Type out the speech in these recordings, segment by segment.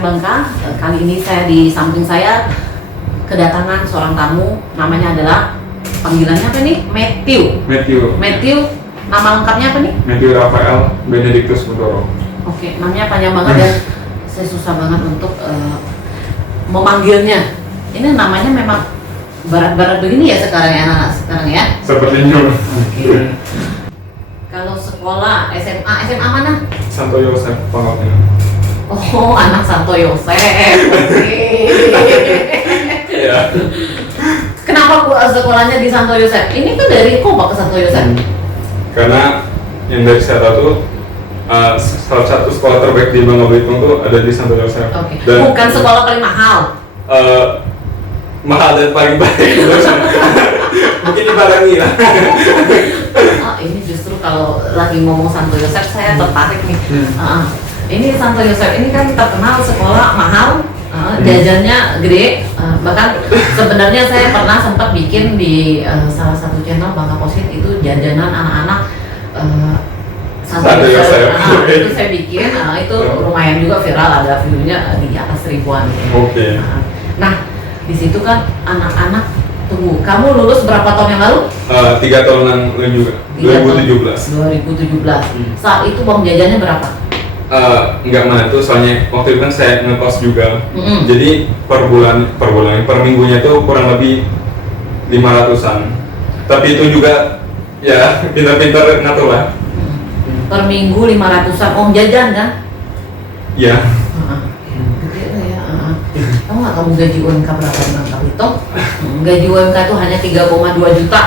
FM Bangka. Kali ini saya di samping saya kedatangan seorang tamu, namanya adalah panggilannya apa nih? Matthew. Nama lengkapnya apa nih? Matthew Rafael Benedictus Mudoro. Oke, namanya panjang banget dan saya susah banget untuk memanggilnya. Ini namanya memang barat-barat begini ya sekarang ya anak-anak sekarang ya? Sepertinya. Oke. Kalau sekolah SMA mana? Santo Yosef Pangapnya. Oh, anak Santo Yosef. Oke. Iya. Kenapa sekolahnya di Santo Yosef? Ini tuh dari Koba ke Santo Yosef. Karena yang dari saya tahu tuh salah satu sekolah terbaik di Bangka Belitung tuh ada di Santo Yosef. Oke. Dan Bukan sekolah paling mahal. mahal dan paling baik. Mungkin dibarengi lah. Oh, ini justru kalau lagi ngomong Santo Yosef saya tertarik nih. Ini Santo Yosef ini kan terkenal sekolah mahal, jajannya gede. Bahkan sebenarnya saya pernah sempat bikin di salah satu channel Bangka Posit itu jajanan anak-anak Santo Yosef. Itu saya bikin, itu lumayan juga viral, ada view-nya di atas ribuan. Oke. Nah, di situ kan anak-anak tunggu. Kamu lulus berapa tahun yang lalu? 3 tahun yang lalu juga. 2017. Saat itu uang jajannya berapa? Enggak mana tuh, soalnya waktu itu kan saya ngekos juga. Jadi per minggunya itu kurang lebih 500-an. Tapi itu juga ya pintar-pintar ngatur lah. Per minggu 500-an uang jajan kan? Iya. Gede lah ya. Kamu nggak kamu gaji UMK berapa di Bangka Belitung? Gaji UMK itu hanya 3,2 juta.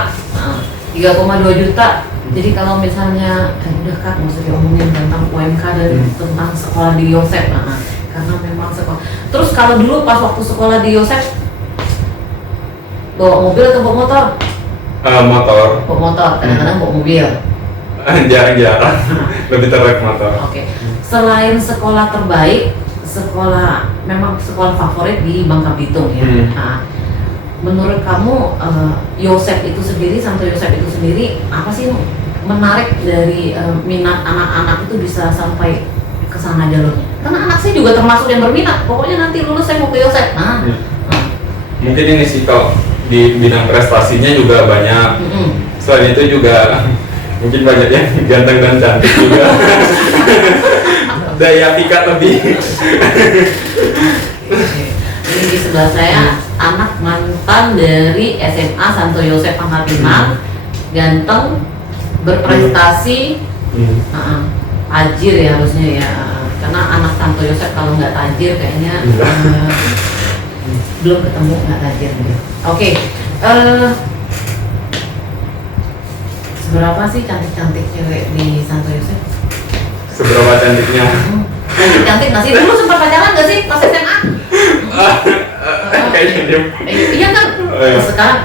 3,2 juta. Jadi kalau misalnya, udah Kak, nggak usah diomongin tentang UMK dan tentang sekolah di Yosef, karena memang sekolah. Terus kalau dulu pas waktu sekolah di Yosef, bawa mobil atau bawa motor? Motor. Bawa motor, kadang-kadang bawa mobil. Jarang-jarang. Lebih terbaik motor. Oke. Selain sekolah terbaik, memang sekolah favorit di Bangka Belitung ya. Nah, menurut kamu Yosef itu sendiri, Santo Yosef itu sendiri, apa sih yang menarik dari minat anak-anak itu bisa sampai ke sana jalurnya? Karena anak saya juga termasuk yang berminat. Pokoknya nanti lulus saya mau ke Yosef. Mungkin ini sih kalau di bidang prestasinya juga banyak. Selain itu juga mungkin banyak yang ganteng dan cantik juga. Daya pikat lebih. Ini di sebelah saya anak mantan dari SMA Santo Yosef Pangkal Pinang, ganteng, berprestasi, tajir ya harusnya ya. Karena anak Santo Yosef kalau nggak tajir kayaknya belum ketemu nggak tajir. Oke. Seberapa sih cantik-cantik cewek di Santo Yosef? Seberapa cantiknya? Cantik nggak sih? Dulu sempat pacaran nggak sih pas SMA? Kayaknya dia. Iya kan? Sekarang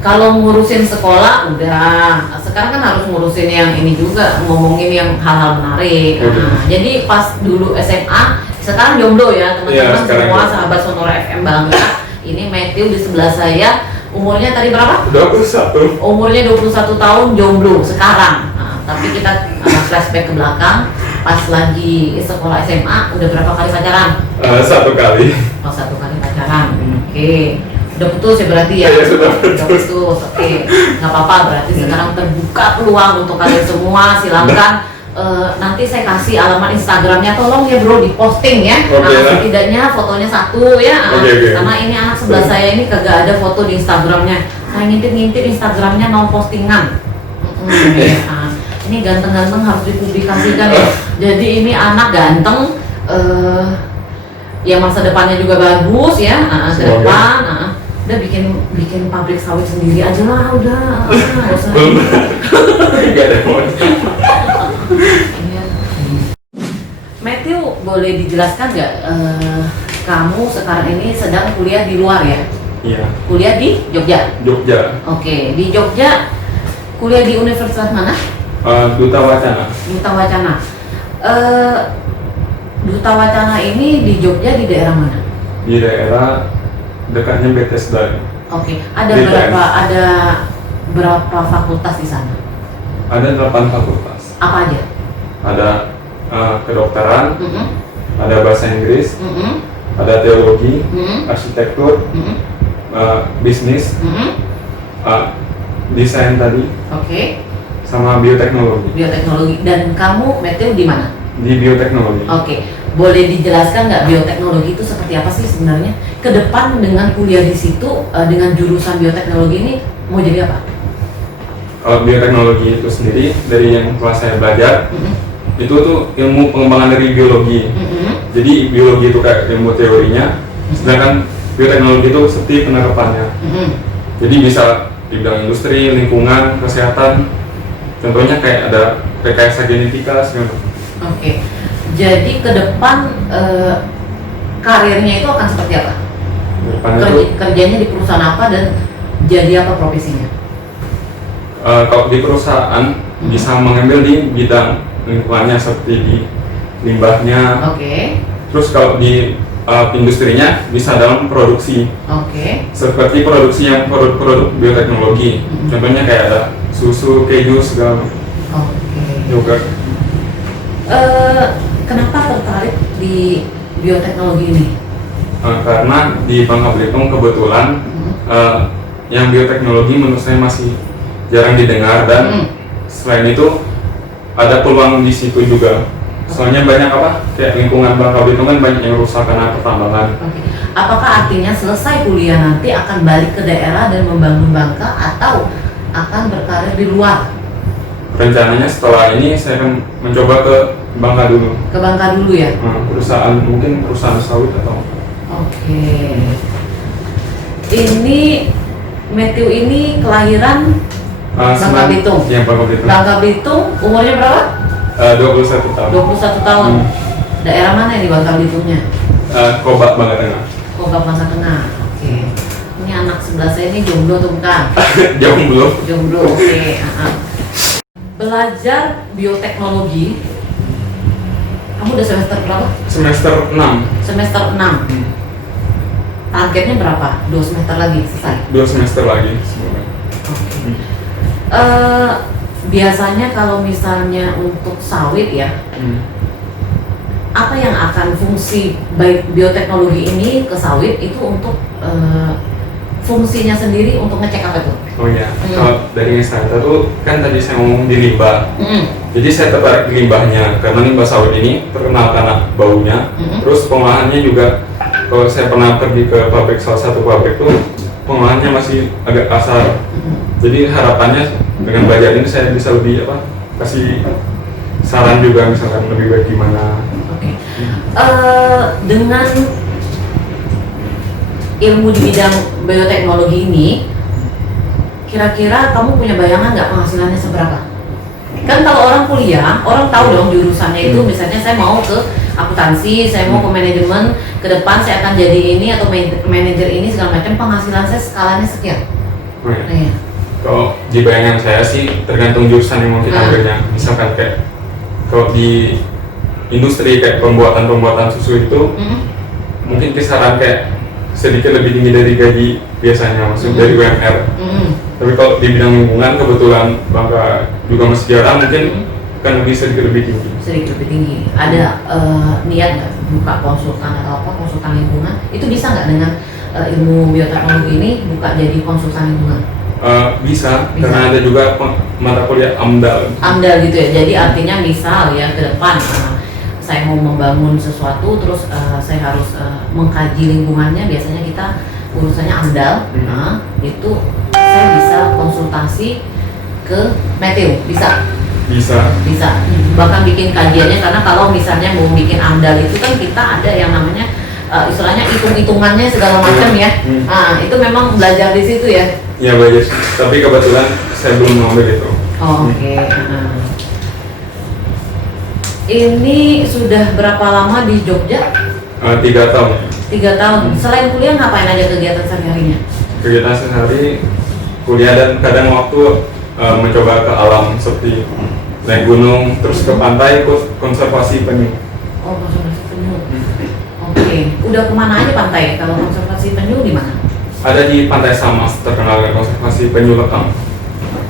kalau ngurusin sekolah udah, sekarang kan harus ngurusin yang ini juga, ngomongin yang hal-hal menarik. Jadi pas dulu SMA, sekarang jomblo ya teman-teman semua sahabat Sonora FM Bangka. Ini Matthew di sebelah saya. Umurnya tadi berapa? 21. Umurnya 21 tahun, jomblo sekarang. Tapi kita flashback ke belakang, pas lagi sekolah SMA, udah berapa kali pacaran? 1 kali. Oh, 1 kali pacaran. Oke. Udah putus ya berarti ya? Iya, sudah putus. Oke. Nggak apa-apa, berarti sekarang terbuka peluang untuk kalian semua. Silakan. Nanti saya kasih alamat Instagramnya, tolong ya bro diposting ya. Setidaknya fotonya 1 ya. Karena ini anak sebelah saya ini kagak ada foto di Instagramnya. Saya ngintip Instagramnya no postingan. Ini ganteng-ganteng harus dipublikasikan ya. Jadi ini anak ganteng, ya masa depannya juga bagus ya. Ke depan, udah bikin pabrik sawit sendiri aja lah, udah. Nggak usah. Nggak ada mau. Matthew, boleh dijelaskan nggak, kamu sekarang ini sedang kuliah di luar ya? Iya. Kuliah di Jogja? Jogja. Oke, di Jogja kuliah di universitas mana? Duta Wacana. Duta Wacana. Duta Wacana ini di Jogja di daerah mana? Di daerah dekatnya Bethesda. Oke, ada berapa fakultas di sana? Ada 8 fakultas. Apa aja? Ada kedokteran, ada bahasa Inggris, ada teologi, arsitektur, bisnis, desain tadi, sama bioteknologi. Bioteknologi. Dan kamu Matthew di mana? Di bioteknologi. Boleh dijelaskan nggak bioteknologi itu seperti apa sih sebenarnya? Ke depan dengan kuliah di situ, dengan jurusan bioteknologi ini mau jadi apa? Kalau bioteknologi itu sendiri, dari yang telah saya belajar, itu tuh ilmu pengembangan dari biologi. Jadi biologi itu kayak ilmu teorinya, sedangkan bioteknologi itu seperti penerapannya. Jadi bisa di bidang industri, lingkungan, kesehatan. Contohnya kayak ada rekayasa genetika segala. Jadi ke depan karirnya itu akan seperti apa? Kerjanya di perusahaan apa dan jadi apa profesinya? Kalau di perusahaan bisa mengambil di bidang lingkungannya seperti di limbahnya. Terus kalau di industrinya bisa dalam produksi. Seperti produksi yang produk-produk bioteknologi. Contohnya kayak ada susu, keju segala. Yogurt. Kenapa tertarik di bioteknologi ini? Karena di Bangka Belitung kebetulan yang bioteknologi menurut saya masih jarang didengar, dan selain itu ada peluang di situ juga. Soalnya banyak kayak lingkungan Bangka Belitung kan banyak yang rusak karena pertambangan. Apakah artinya selesai kuliah nanti akan balik ke daerah dan membangun Bangka, atau akan berkarir di luar? Rencananya setelah ini saya akan mencoba ke Bangka dulu. Ke Bangka dulu ya? Mungkin perusahaan sawit atau. Ini Matthew ini kelahiran Bangka Belitung. Iya, Bangka Belitung. Bangka Belitung, umurnya berapa? 21 tahun. 21 tahun. Daerah mana ini Bangka Belitungnya? Kobak, Bangka Tengah. Kobak, Bangka Tengah. Ini anak sebelah saya ini jomblo atau bukan? Jomblo. Belajar bioteknologi. Kamu udah semester berapa? Semester 6. Semester 6. Targetnya berapa? 2 semester lagi selesai? 2 semester lagi semoga. Biasanya kalau misalnya untuk sawit ya, apa yang akan fungsi baik bioteknologi ini ke sawit itu untuk fungsinya sendiri untuk ngecek apa tuh? Kalau dari saya tuh kan tadi saya ngomong di limbah. Jadi saya tertarik di limbahnya karena limbah sawit ini terkenal karena baunya. Terus pengolahannya juga, kalau saya pernah pergi ke salah satu pabrik tuh pengolahannya masih agak kasar. Jadi harapannya dengan belajar ini saya bisa lebih kasih saran juga, misalkan lebih baik gimana. Dengan ilmu di bidang bioteknologi ini, kira-kira kamu punya bayangan nggak penghasilannya seberapa? Kan kalau orang kuliah, orang tahu dong jurusannya itu, misalnya saya mau ke akuntansi, saya mau ke manajemen, ke depan saya akan jadi ini atau manajer ini segala macam, penghasilan saya skalanya sekian. Kalau di bayangan saya sih tergantung jurusan yang mau kita ambilnya. Misalkan kayak kalau di industri kayak pembuatan susu itu mungkin kisaran kayak sedikit lebih tinggi dari gaji biasanya, maksud dari UMR. Tapi kalau di bidang lingkungan kebetulan Bangka juga masih jarang, mungkin kan sedikit lebih tinggi. Sedikit lebih tinggi. Ada niat nggak buka konsultan atau konsultan lingkungan? Itu bisa nggak dengan ilmu bioteknologi ini buka jadi konsultan lingkungan? Bisa, karena ada juga mata kuliah AMDAL gitu ya. Jadi artinya misal ya ke depan saya mau membangun sesuatu, terus saya harus mengkaji lingkungannya, biasanya kita urusannya AMDAL. Itu saya bisa konsultasi ke Matthew, bisa bahkan bikin kajiannya, karena kalau misalnya mau bikin AMDAL itu kan kita ada yang namanya istilahnya hitung-hitungannya segala macam ya. Itu memang belajar di situ ya. Iya, belajar, tapi kebetulan saya belum mengambil itu. Ini sudah berapa lama di Jogja? 3 tahun. 3 tahun. Selain kuliah ngapain aja kegiatan sehari-harinya? Kegiatan sehari kuliah, dan kadang waktu mencoba ke alam seperti naik gunung, terus ke pantai, konservasi penyu. Konservasi penyu. Udah kemana aja pantai? Kalau konservasi penyu di mana? Ada di Pantai Samas, terkenal dengan konservasi penyu lekang.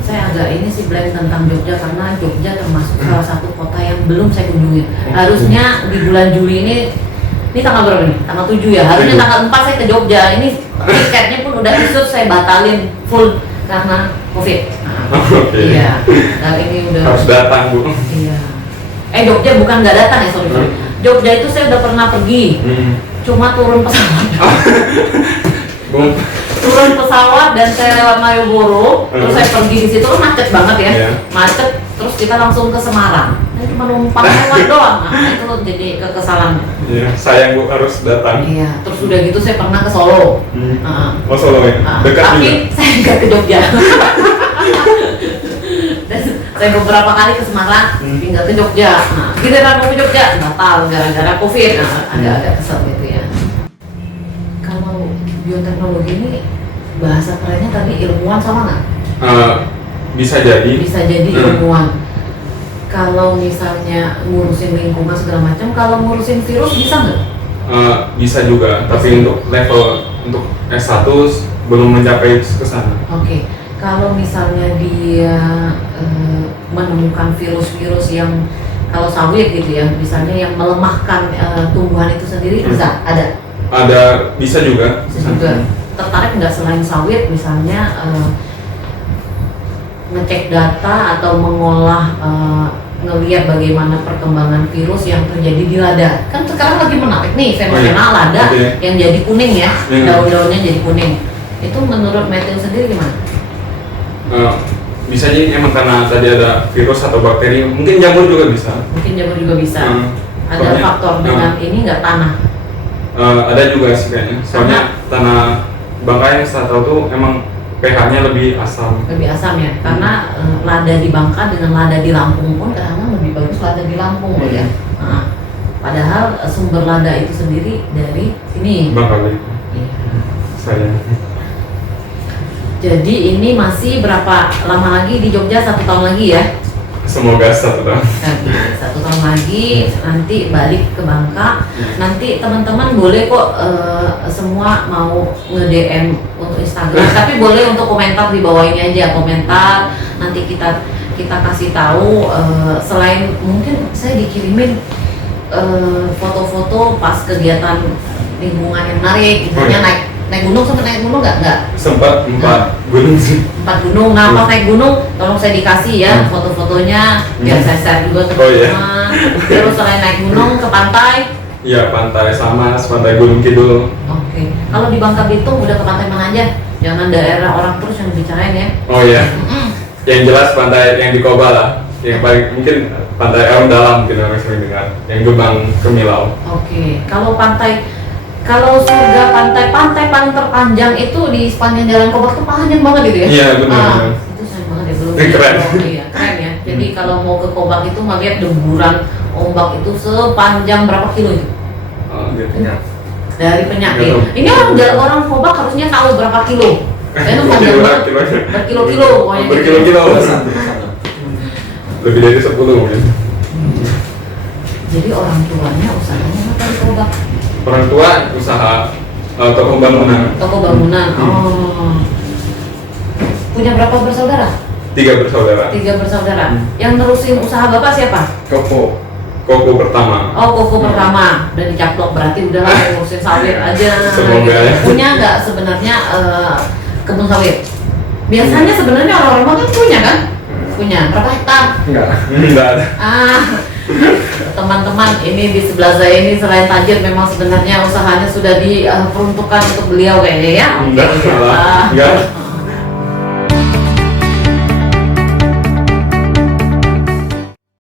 Saya agak ini sih blank tentang Jogja, karena Jogja termasuk salah satu kota yang belum saya kunjungi. Harusnya di bulan Juli ini Ini tanggal berapa nih? Tanggal 7 ya. Harusnya 7. tanggal 4 saya ke Jogja. Ini tiketnya pun udah isut, saya batalin full karena Covid. Oke. Iya. Dan ini udah Harus datang, Bu. Iya. Jogja bukan nggak datang ya, sorry. Jogja itu saya udah pernah pergi. Cuma turun pesawat. Bu. Turun pesawat dan saya lewat Malioboro, terus saya pergi di situ kan macet banget ya. Iya. Macet, terus kita langsung ke Semarang. Saya cuma numpang lewat doang. Nah, itu jadi kekesalan. Iya, sayang Bu harus datang. Iya, terus udah gitu saya pernah ke Solo. Oh, Solo ya? Dekat Tapi juga? saya nggak ke Jogja. Dan saya beberapa kali ke Semarang, nggak ke Jogja. Nah, giliran mau ke Jogja, batal gara-gara Covid. Nah, agak kesel gitu ya. Kalau bioteknologi ini bahasa kerennya tadi ilmuwan sama nggak? Bisa jadi. Bisa jadi ilmuwan. Kalau misalnya ngurusin lingkungan segala macam, kalau ngurusin virus bisa nggak? Bisa juga, tapi untuk level untuk S1 belum mencapai ke sana. Oke. Kalau misalnya dia menemukan virus-virus yang kalau sawit gitu ya, misalnya yang melemahkan tumbuhan itu sendiri, bisa ada? Ada, bisa juga. Bisa juga. Tertarik nggak selain sawit, misalnya ngecek data atau mengolah ngelihat bagaimana perkembangan virus yang terjadi di lada. Kan sekarang lagi menarik nih fenomena lada yang jadi kuning ya, daun-daunnya jadi kuning. Itu menurut Matthew sendiri gimana? Bisa jadi emang karena tadi ada virus atau bakteri, mungkin jamur juga bisa. Mungkin jamur juga bisa. Ada soalnya, faktor dengan ini nggak tanah? Ada juga sih kayaknya. Soalnya tanah Bangka yang saya tahu tuh emang pH-nya lebih asam. Lebih asam ya, karena lada di Bangka dengan lada di Lampung pun kadang lebih bagus lada di Lampung loh ya. Nah, padahal sumber lada itu sendiri dari sini. Bangka itu. Iya. Saya. Jadi ini masih berapa lama lagi di Jogja? 1 tahun lagi ya? Semoga 1 tahun. 1 tahun lagi nanti balik ke Bangka. Nanti teman-teman boleh kok semua mau nge-DM untuk Instagram, tapi boleh untuk komentar di bawah ini aja, komentar. Nanti kita kasih tahu. Selain mungkin saya dikirimin foto-foto pas kegiatan lingkungan yang menarik, misalnya naik gunung, sempat naik gunung nggak? Sempat 4 gunung sih. 4 gunung. Nah, pas naik gunung, tolong saya dikasih ya foto-fotonya, biar saya share juga ke teman-teman. Terus selain naik gunung ke pantai? Iya, pantai Samas, pantai Gunung Kidul. Oke. Kalau di Bangka Belitung udah ke pantai mana aja? Jangan daerah orang terus yang dibicarain ya. Oh iya. Yang jelas pantai yang di Koba lah. Yang paling mungkin pantai Arum Dalam mungkin orang sering dengar. Yang Gebang Kemilau. Oke. Kalau surga pantai paling terpanjang itu di sepanjang jalan Koba itu panjang banget gitu ya? Iya, benar. Itu sayang banget ya, belum. Keren. Iya, keren ya. Jadi kalau mau ke Koba itu ngeliat deburan ombak itu sepanjang berapa kilo itu? Dari Penyakit. Ini orang Koba harusnya tahu berapa kilo. Saya tuh panjang banget. Berkilo-kilo pokoknya. Berkilo-kilo. Lebih dari 10 mungkin. Jadi orang tuanya usahanya apa di Koba? Orang tua usaha toko bangunan. Toko bangunan. Oh. Punya berapa bersaudara? 3 bersaudara. 3 bersaudara. Yang nerusin usaha bapak siapa? Koko pertama. Oh, Koko pertama. Udah dicaplok, berarti udah lah ngurusin sawit aja. Semoga ya. Punya nggak sebenarnya kebun sawit? Biasanya sebenarnya orang-orang kan punya kan? Punya. Berapa hektar? Enggak ada. Teman-teman, ini di sebelah saya ini selain tajir memang sebenarnya usahanya sudah diperuntukkan untuk beliau kayaknya ya. Enggak.